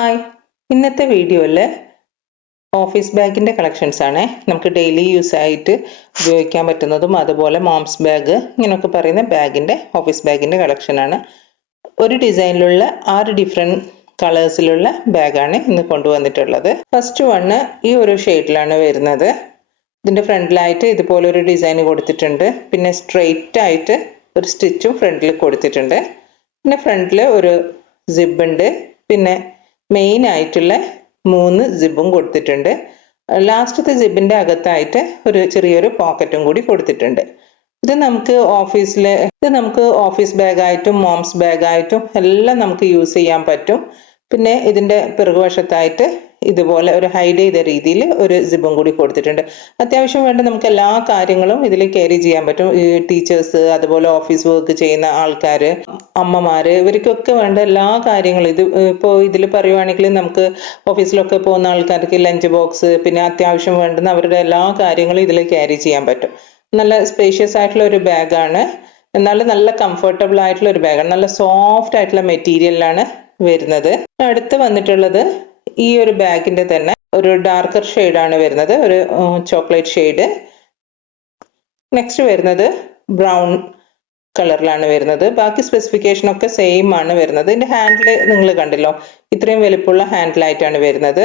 Hi, ഇന്നത്തെ വീഡിയോയിൽ office ബാഗിൻ്റെ collections ആണ്. നമുക്ക് ഡെയിലി യൂസ് ആയിട്ട് ഉപയോഗിക്കാൻ പറ്റുന്നതും അതുപോലെ മോംസ് ബാഗ് ഇങ്ങനെയൊക്കെ പറയുന്ന ഓഫീസ് ബാഗിൻ്റെ കളക്ഷനാണ്. ഒരു ഡിസൈനിലുള്ള 6 ഡിഫറെൻറ്റ് കളേഴ്സിലുള്ള ബാഗാണ് ഇന്ന് കൊണ്ടുവന്നിട്ടുള്ളത്. ഫസ്റ്റ് വണ്ണ് ഈ ഒരു ഷെയ്ഡിലാണ് വരുന്നത്. ഇതിൻ്റെ ഫ്രണ്ടിലായിട്ട് ഇതുപോലെ ഒരു ഡിസൈൻ കൊടുത്തിട്ടുണ്ട്. പിന്നെ സ്ട്രെയിറ്റ് ആയിട്ട് ഒരു സ്റ്റിച്ചും ഫ്രണ്ടിൽ കൊടുത്തിട്ടുണ്ട്. പിന്നെ ഫ്രണ്ടിൽ ഒരു സിബ് ഉണ്ട്. പിന്നെ മെയിൻ ആയിട്ടുള്ള 3 സിബും കൊടുത്തിട്ടുണ്ട്. ലാസ്റ്റത്തെ സിബിന്റെ അകത്തായിട്ട് ഒരു ചെറിയൊരു പോക്കറ്റും കൂടി കൊടുത്തിട്ടുണ്ട്. ഇത് നമുക്ക് ഓഫീസ് ബാഗായിട്ടും മോംസ് ബാഗായിട്ടും എല്ലാം നമുക്ക് യൂസ് ചെയ്യാൻ പറ്റും. പിന്നെ ഇതിന്റെ പിറകുവശത്തായിട്ട് ഇതുപോലെ ഒരു ഹൈഡ് ചെയ്ത രീതിയിൽ ഒരു സിബും കൂടി കൊടുത്തിട്ടുണ്ട്. അത്യാവശ്യം വേണ്ട നമുക്ക് എല്ലാ കാര്യങ്ങളും ഇതിൽ ക്യാരി ചെയ്യാൻ പറ്റും. ഈ ടീച്ചേഴ്സ്, അതുപോലെ ഓഫീസ് വർക്ക് ചെയ്യുന്ന ആൾക്കാർ, അമ്മമാര്, ഇവർക്കൊക്കെ വേണ്ട എല്ലാ കാര്യങ്ങളും ഇപ്പോൾ ഇതിൽ പറയുവാണെങ്കിൽ നമുക്ക് ഓഫീസിലൊക്കെ പോകുന്ന ആൾക്കാർക്ക് ലഞ്ച് ബോക്സ്, പിന്നെ അത്യാവശ്യം വേണ്ടുന്ന അവരുടെ എല്ലാ കാര്യങ്ങളും ഇതിൽ ക്യാരി ചെയ്യാൻ പറ്റും. നല്ല സ്പേഷ്യസ് ആയിട്ടുള്ള ഒരു ബാഗാണ്. എന്നാലും നല്ല കംഫർട്ടബിൾ ആയിട്ടുള്ള ഒരു ബാഗാണ്. നല്ല സോഫ്റ്റ് ആയിട്ടുള്ള മെറ്റീരിയലാണ് വരുന്നത്. അടുത്ത് വന്നിട്ടുള്ളത് ഈ ഒരു ബാഗിന്റെ തന്നെ ഒരു ഡാർക്കർ ഷെയ്ഡാണ് വരുന്നത്, ഒരു ചോക്ലേറ്റ് ഷെയ്ഡ്. നെക്സ്റ്റ് വരുന്നത് ബ്രൗൺ കളറിലാണ് വരുന്നത്. ബാക്കി സ്പെസിഫിക്കേഷൻ ഒക്കെ സെയിം ആണ് വരുന്നത്. ഇതിന്റെ ഹാൻഡിൽ നിങ്ങൾ കണ്ടല്ലോ, ഇത്രയും വലുപ്പമുള്ള ഹാൻഡിലായിട്ടാണ് വരുന്നത്.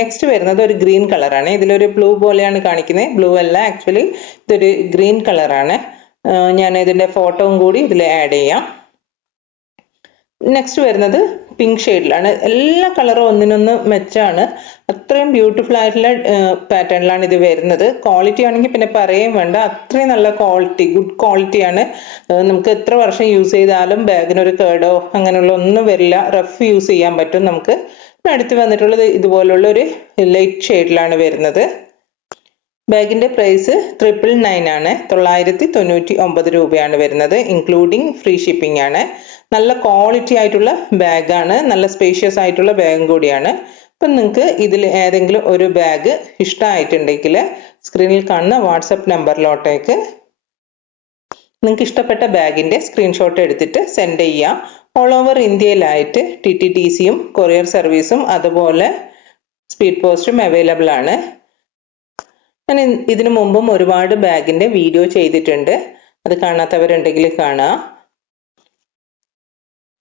നെക്സ്റ്റ് വരുന്നത് ഒരു ഗ്രീൻ കളറാണ്. ഇതിലൊരു ബ്ലൂ പോലെയാണ് കാണിക്കുന്നത്. ബ്ലൂ അല്ല, ആക്ച്വലി ഇതൊരു ഗ്രീൻ കളറാണ്. ഞാൻ ഇതിന്റെ ഫോട്ടോയും കൂടി ഇതിൽ ആഡ് ചെയ്യാം. നെക്സ്റ്റ് വരുന്നത് പിങ്ക് ഷെയ്ഡിലാണ്. എല്ലാ കളറും ഒന്നിനൊന്ന് മെച്ചാണ്. അത്രയും ബ്യൂട്ടിഫുൾ ആയിട്ടുള്ള പാറ്റേണിലാണ് ഇത് വരുന്നത്. ക്വാളിറ്റി ആണെങ്കിൽ പിന്നെ പറയുകയും വേണ്ട, അത്രയും നല്ല ക്വാളിറ്റി, ഗുഡ് ക്വാളിറ്റിയാണ്. നമുക്ക് എത്ര വർഷം യൂസ് ചെയ്താലും ബാഗിനൊരു കേടോ അങ്ങനെയുള്ള ഒന്നും വരില്ല. റഫ് യൂസ് ചെയ്യാൻ പറ്റും നമുക്ക്. അടുത്ത് വന്നിട്ടുള്ളത് ഇതുപോലുള്ള ഒരു ലൈറ്റ് ഷെയ്ഡിലാണ് വരുന്നത്. ബാഗിന്റെ പ്രൈസ് 999 ആണ്. 999 രൂപയാണ് വരുന്നത്, ഇൻക്ലൂഡിങ് ഫ്രീ ഷിപ്പിംഗ് ആണ്. നല്ല ക്വാളിറ്റി ആയിട്ടുള്ള ബാഗാണ്, നല്ല സ്പേഷ്യസ് ആയിട്ടുള്ള ബാഗും കൂടിയാണ്. അപ്പം നിങ്ങൾക്ക് ഇതിൽ ഏതെങ്കിലും ഒരു ബാഗ് ഇഷ്ടമായിട്ടുണ്ടെങ്കിൽ സ്ക്രീനിൽ കാണുന്ന വാട്സപ്പ് നമ്പറിലോട്ടേക്ക് നിങ്ങൾക്ക് ഇഷ്ടപ്പെട്ട ബാഗിന്റെ സ്ക്രീൻഷോട്ട് എടുത്തിട്ട് സെൻഡ് ചെയ്യാം. ഓൾ ഓവർ ഇന്ത്യയിലായിട്ട് TTTCയും കൊറിയർ സർവീസും അതുപോലെ സ്പീഡ് പോസ്റ്റും അവൈലബിൾ ആണ്. ഞാൻ ഇതിനു മുമ്പും ഒരുപാട് ബാഗിന്റെ വീഡിയോ ചെയ്തിട്ടുണ്ട്, അത് കാണാത്തവരുണ്ടെങ്കിൽ കാണാം.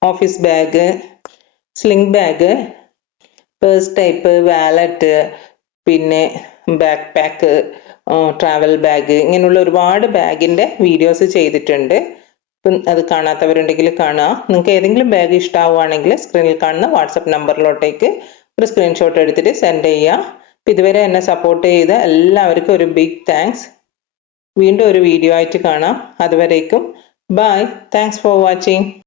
Office bag, sling bag, purse type, wallet, പിന്നെ ബാക്ക് പാക്ക്, ട്രാവൽ ബാഗ്, ഇങ്ങനെയുള്ള ഒരുപാട് ബാഗിന്റെ വീഡിയോസ് ചെയ്തിട്ടുണ്ട്. അപ്പം അത് കാണാത്തവരുണ്ടെങ്കിൽ കാണാം. നിങ്ങൾക്ക് ഏതെങ്കിലും ബാഗ് ഇഷ്ടമാവുകയാണെങ്കിൽ സ്ക്രീനിൽ കാണുന്ന വാട്സപ്പ് നമ്പറിലോട്ടേക്ക് ഒരു സ്ക്രീൻഷോട്ട് എടുത്തിട്ട് സെൻഡ് ചെയ്യാം. ഇതുവരെ എന്നെ സപ്പോർട്ട് ചെയ്ത എല്ലാവർക്കും ഒരു ബിഗ് താങ്ക്സ്. വീണ്ടും ഒരു വീഡിയോ ആയിട്ട് കാണാം. അതുവരേക്കും ബൈ. Thanks for watching.